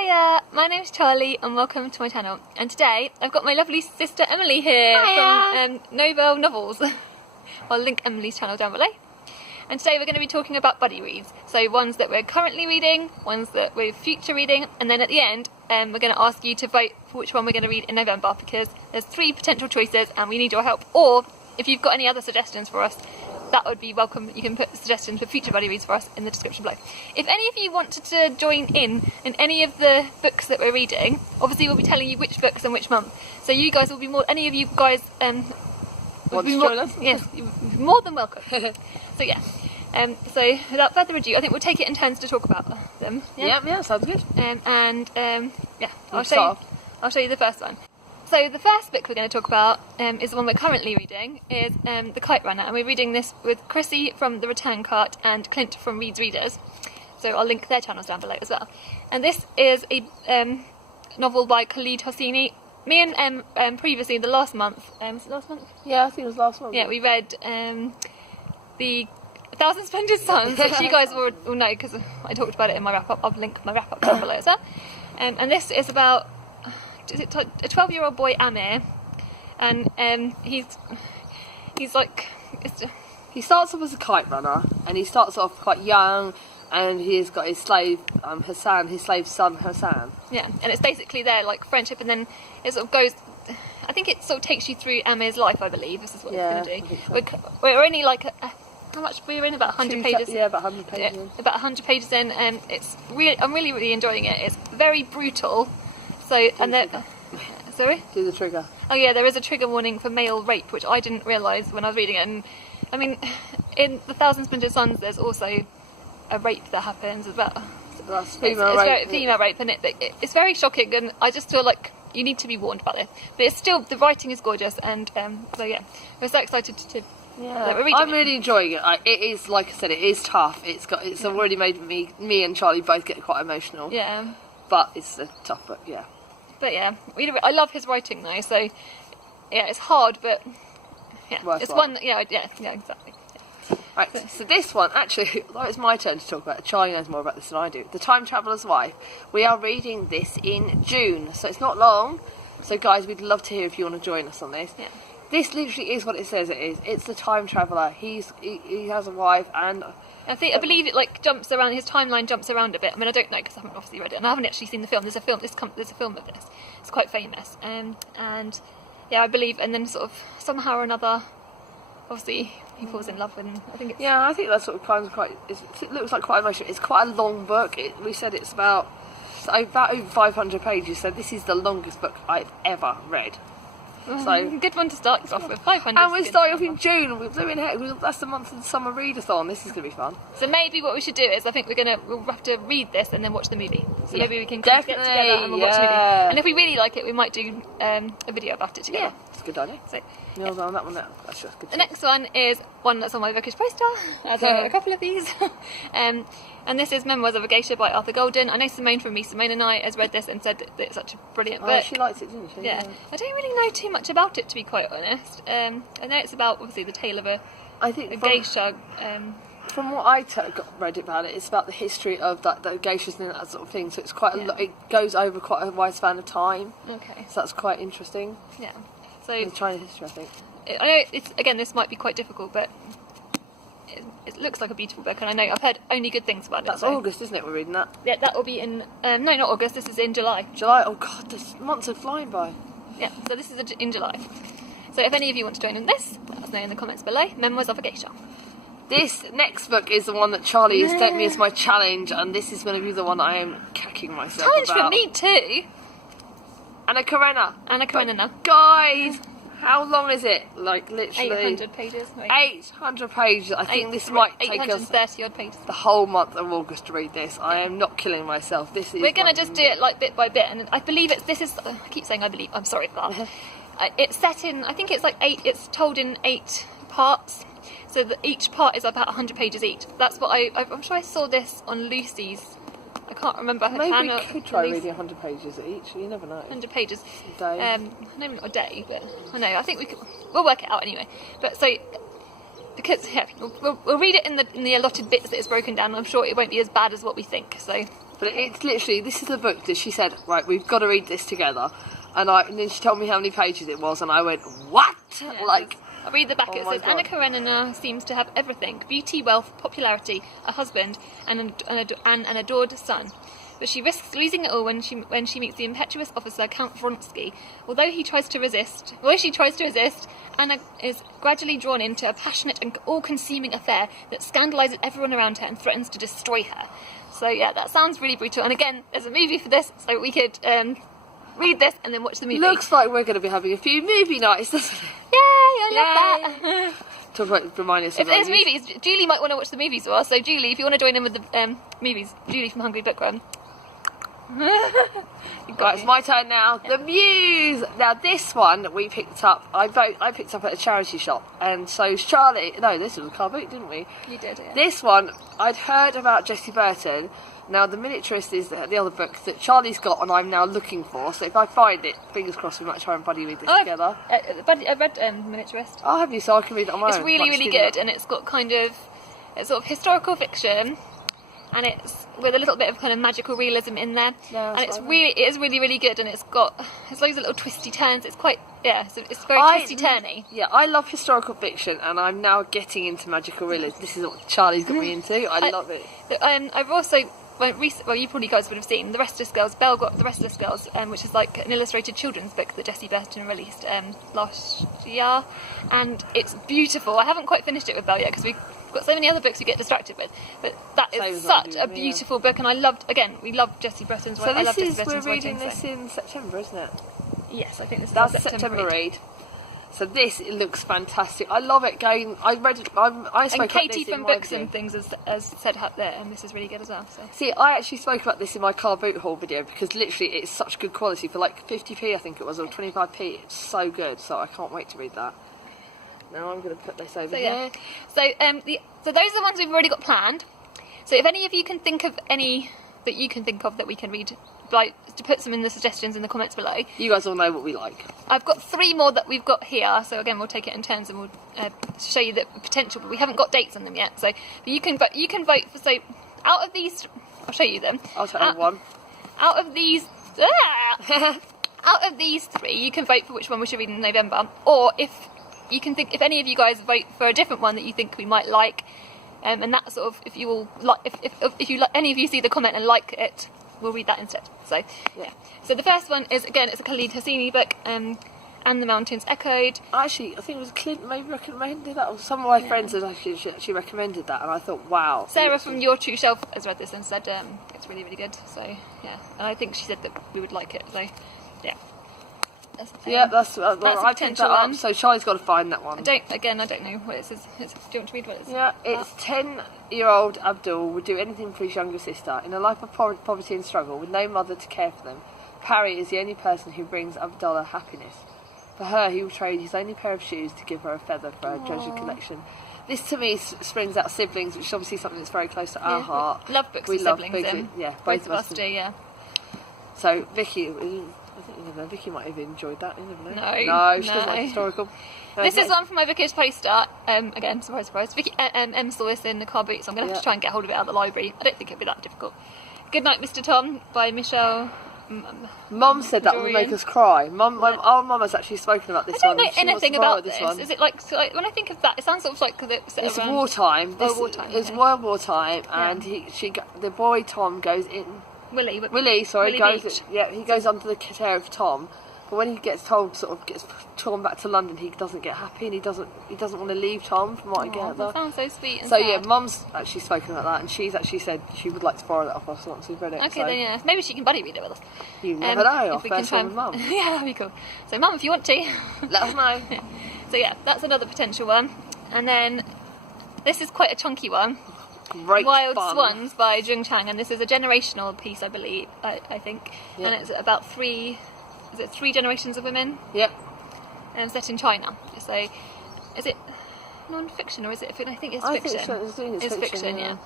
Hiya, my name's Charlie and welcome to my channel. And today I've got my lovely sister Emily here from Novelle Novels. I'll link Emily's channel down below. And today we're going to be talking about buddy reads. So ones that we're currently reading, ones that we're future reading, and then at the end we're going to ask you to vote for which one we're going to read in November, because there's 3 potential choices and we need your help. Or if you've got any other suggestions for us, that would be welcome. You can put suggestions for future buddy reads for us in the description below. If any of you wanted to join in any of the books that we're reading, obviously we'll be telling you which books and which month. So you guys will be more, any of you guys want to join us? Yes, you're more than welcome. So yeah, so without further ado, I think we'll take it in turns to talk about them. Yeah, sounds good. Yeah, I'll show you the first one. So the first book we're going to talk about is the one we're currently reading, is The Kite Runner, and we're reading this with Chrissy from The Return Cart and Clint from Reads Readers. So I'll link their channels down below as well. And this is a novel by Khaled Hosseini. Me and Em previously, the last month, was it last month? Yeah, I think it was last month. Yeah, we read The Thousand Splendid Suns, which you guys will know because I talked about it in my wrap-up. I'll link my wrap-up down below as well. And this is about a 12-year-old boy, Amir, and he's like, he starts off as a kite runner, and he starts off quite young, and he's got his slave Hassan, his slave son Hassan. Yeah, and it's basically their like friendship, and then it sort of goes. I think it sort of takes you through Amir's life. I believe this is what it's going to do. So. We're only like how much we're in, about 100 pages. Yeah, about 100 pages. Yeah, about 100 pages in, and it's really, I'm really enjoying it. It's very brutal. So, and then, sorry? Do the trigger. Oh yeah, there is a trigger warning for male rape, which I didn't realise when I was reading it. And I mean, in The Thousand Splendid Suns, there's also a rape that happens as well. So that's female rape. Female rape, and it's very shocking. And I just feel like you need to be warned about this. But it's still, the writing is gorgeous, and so yeah, we're so excited to. Yeah, I'm really enjoying it. It is, like I said, it is tough. It's already made me and Charlie both get quite emotional. Yeah. But it's a tough book, yeah. But yeah, I love his writing though, so yeah, it's hard, but yeah, it's one, yeah, exactly. Yeah. Right, so this one, actually, although it's my turn to talk about it, Charlie knows more about this than I do. The Time Traveller's Wife. We are reading this in June, so it's not long. So guys, we'd love to hear if you want to join us on this. Yeah. This literally is what it says it is. It's the time traveller. He has a wife, and I believe it like jumps around. His timeline jumps around a bit. I mean, I don't know because I haven't obviously read it, and I haven't actually seen the film. There's a film. There's a film of this. It's quite famous. And yeah, I believe. And then sort of somehow or another, obviously he falls in love, and I think it's... Yeah, I think that's sort of kind of quite. It looks like quite emotional. It's quite a long book. We said it's about over 500 pages. So this is the longest book I've ever read. So good one to start off with. 500. And we're starting off in June. We're doing that's the month of the summer readathon. This is going to be fun. So maybe what we should do is, I think we'll have to read this and then watch the movie. So maybe we can get together and we'll watch the movie. And if we really like it, we might do a video about it together. Yeah, it's a good idea. So, yeah. On that one, that's just good. The next one is one that's on my Bookish poster. There's a couple of these. And this is Memoirs of a Geisha by Arthur Golden. I know Simone from Me, Simone and I, has read this and said that it's such a brilliant book. She likes it, didn't she? Yeah. I don't really know too much about it, to be quite honest. I know it's about, obviously, the tale of a geisha. From what I read about it, it's about the history of the geishas and that sort of thing. So it's quite a lot. It goes over quite a wide span of time. Okay. So that's quite interesting. Yeah. So the Chinese history, I think. I know this might be quite difficult, but it looks like a beautiful book, and I know I've heard only good things about it. That's August, isn't it? We're reading that. Yeah, that will be in no, not August. This is in July. July. Oh God, this months are flying by. Yeah, so this is in July. So if any of you want to join in this, let us know in the comments below. Memoirs of a Geisha. This next book is the one that Charlie has sent me as my challenge, and this is going to be the one I am cacking myself challenge about. For me too. Anna Karenina. Guys, how long is it? Like literally 800 pages. 800 pages. I think this might take us 830 odd pages. The whole month of August to read this. I am not killing myself. This is. We're going to just do it like bit by bit, and I believe this is. I keep saying I believe. I'm sorry for that. It's set in. I think it's like 8. It's told in 8 parts. So that each part is about 100 pages each. That's what I'm sure I saw this on Lucy's. I can't remember her channel. Maybe we could try reading 100 pages each. You never know. 100 pages. A day. Maybe not a day, but I know. I think we'll work it out anyway. But so because we'll read it in the allotted bits that it's broken down. I'm sure it won't be as bad as what we think. So But it's literally, this is the book that she said, right, we've got to read this together. And then she told me how many pages it was, and I went, what? Yeah, like, I'll read the back. Oh It my says, God. Anna Karenina seems to have everything: beauty, wealth, popularity, a husband, and an adored son. But she risks losing it all when she meets the impetuous officer Count Vronsky. Although she tries to resist, Anna is gradually drawn into a passionate and all-consuming affair that scandalises everyone around her and threatens to destroy her. So yeah, that sounds really brutal. And again, there's a movie for this, so we could read this and then watch the movie. looks like we're going to be having a few movie nights, doesn't it? Yay! I love that. Talk about, remind us If of there's movies. movies, Julie might want to watch the movies as well. So Julie, if you want to join in with the movies, Julie from Hungry Book Run. Right, it's my turn now. Yeah. The Muse. Now this one we picked up. I picked up at a charity shop, and so Charlie. No, this was a car boot, didn't we? You did, yeah. This one I'd heard about Jessie Burton. Now the miniaturist is the other book that Charlie's got, and I'm now looking for. So if I find it, fingers crossed, we might try and buddy read this together. I read Miniaturist. Oh, have you? So I can read it on my own. It's really good, and it's got it's sort of historical fiction, and it's with a little bit of kind of magical realism in there, Yeah, and it is really good, and it's loads of little twisty turns. It's quite so it's very twisty turny. Yeah, I love historical fiction, and I'm now getting into magical realism. This is what Charlie's got me into. I love it. I've also you probably guys would have seen The Restless Girls. Belle got The Restless Girls, which is like an illustrated children's book that Jessie Burton released last year, and it's beautiful. I haven't quite finished it with Belle yet because we've got so many other books we get distracted with, but that is such a beautiful book, and we love Jessie Burton's work. So we're reading this in September, isn't it? Yes, I think this is That's a September read. So it looks fantastic. I love it. I spoke And Katie about this from in my Books video. and Things has said there, and this is really good as well. So. See, I actually spoke about this in my car boot haul video because literally it's such good quality for like 50p, I think it was, or 25p. It's so good. So I can't wait to read that. Now I'm going to put this over here. So those are the ones we've already got planned. So if any of you can think of any that you can think of that we can read, like to put some in the suggestions in the comments below. You guys all know what we like. I've got 3 more that we've got here. So again, we'll take it in turns and we'll show you the potential. But we haven't got dates on them yet. So you can vote for. So out of these, I'll show you them. I'll tell you one. Out of these. Out of these 3, you can vote for which one we should read in November, or if any of you guys vote for a different one that you think we might like, and that sort of, if any of you see the comment and like it, we'll read that instead. So yeah. So the first one is, again, it's a Khaled Hosseini book, and the Mountains Echoed. Actually, I think it was Clint maybe recommended that, or some of my friends had actually she recommended that, and I thought, wow. Sarah from Your True Shelf has read this and said it's really, really good. So yeah, and I think she said that we would like it. So yeah. That's a I picked that up, so Charlie's got to find that one. I don't know what it says. Do you want to read what it says? Yeah, it's 10-year-old Abdul would do anything for his younger sister. In a life of poverty and struggle, with no mother to care for them, Parry is the only person who brings Abdullah happiness. For her, he will trade his only pair of shoes to give her a feather for her treasure collection. This to me springs out siblings, which is obviously something that's very close to our heart. Love books with siblings. Both of us do, yeah. So Vicky, I think Vicky might have enjoyed that. You never know. No, she doesn't like historical. This is one from my Bookish poster. Again, surprise. Vicky, Em saw this in the car boot, so I'm going to have to try and get hold of it out of the library. I don't think it'll be that difficult. Good Night, Mr. Tom by Michelle. Mum said that would make us cry. Our mum has actually spoken about this one. I don't know anything about this. Is it like when I think of that, it sounds sort of like it's wartime. Wartime. It's World War time, and the boy Tom goes in. Willie, he goes under the care of Tom, but when he gets gets torn back to London, he doesn't get happy, and he doesn't want to leave Tom, from what I gather. That sounds so sweet. So yeah, Mum's actually spoken about that, and she's actually said she would like to borrow that off us once we've read it. Okay, then yeah, maybe she can buddy read it with us. You never know. Our first one with Mum. Yeah, that'd be cool. So Mum, if you want to, let us know. So yeah, that's another potential one, and then this is quite a chunky one. Great Wild fun. Swans by Chang, and this is a generational piece, I believe. I think, and it's about 3 generations of women. Yep. Set in China. So, is it non-fiction or is it? I think it's fiction. It's fiction, yeah.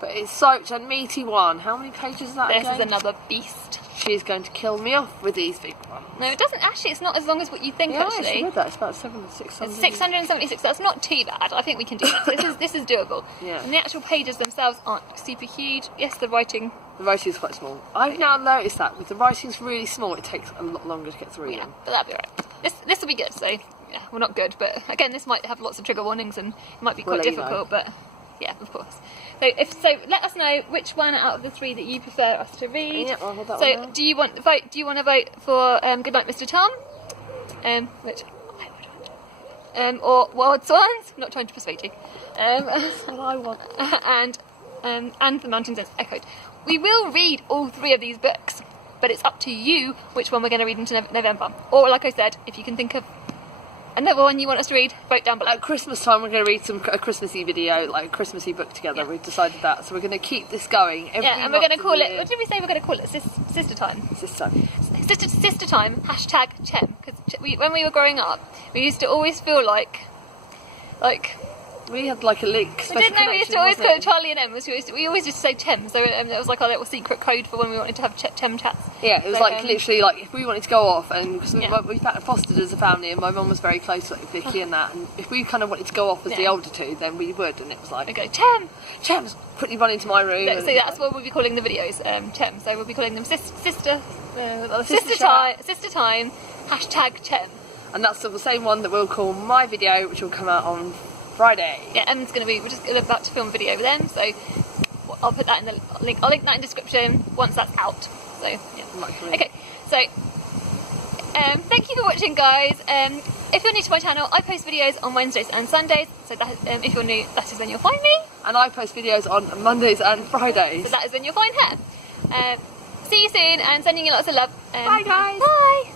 But it's such a meaty one. How many pages is that? This is another beast. She's going to kill me off with these big ones. No, it doesn't actually. It's not as long as what you think. Yeah, actually. I read that. It's about 600. It's 676. That's not too bad. I think we can do that. This is doable. Yeah. And the actual pages themselves aren't super huge. Yes, the writing The writing's quite small. I've now noticed that with the writing's really small, it takes a lot longer to get through them. But that'll be alright. This will be good. So yeah, well, not good, but again, this might have lots of trigger warnings and it might be quite difficult. But yeah, of course. So let us know which one out of the 3 that you prefer us to read. Yeah, I'll hold that so one do you want to vote for Goodnight, Mr. Tom? Which I would want. Or Wild Swans? I'm not trying to persuade you. That's what I want. And The Mountains Echoed. We will read all 3 of these books, but it's up to you which one we're going to read into November. Or, like I said, if you can think of another one you want us to read, vote down below. At Christmas time, we're going to read a Christmassy video, like a Christmassy book together. We've decided that, so we're going to keep this going. And we're going to call it. What did we say we're going to call it? Sister time. Sister Time. #Chem. Because when we were growing up, we used to always feel like. We had like a link. We didn't know we used to always put Charlie and Em. We always used to say Chem, so it was like our little secret code for when we wanted to have Chem chats. Yeah, it was literally like if we wanted to go off, and because we fostered as a family, and my mum was very close with Vicky and that, and if we kind of wanted to go off as the older 2, then we would, and it was like okay, Chem's quickly run into my room. So that's what we'll be calling the videos, Chem. So we'll be calling them sister time #Chem. And that's the same one that we'll call my video, which will come out on Friday. Yeah, Em's we're just about to film a video with them, so I'll put that in the link. I'll link that in the description once that's out. So yeah. Okay, so thank you for watching, guys. If you're new to my channel, I post videos on Wednesdays and Sundays. So that, if you're new, that is when you'll find me. And I post videos on Mondays and Fridays. So that is when you'll find her. See you soon, and sending you lots of love. Bye, guys. Bye.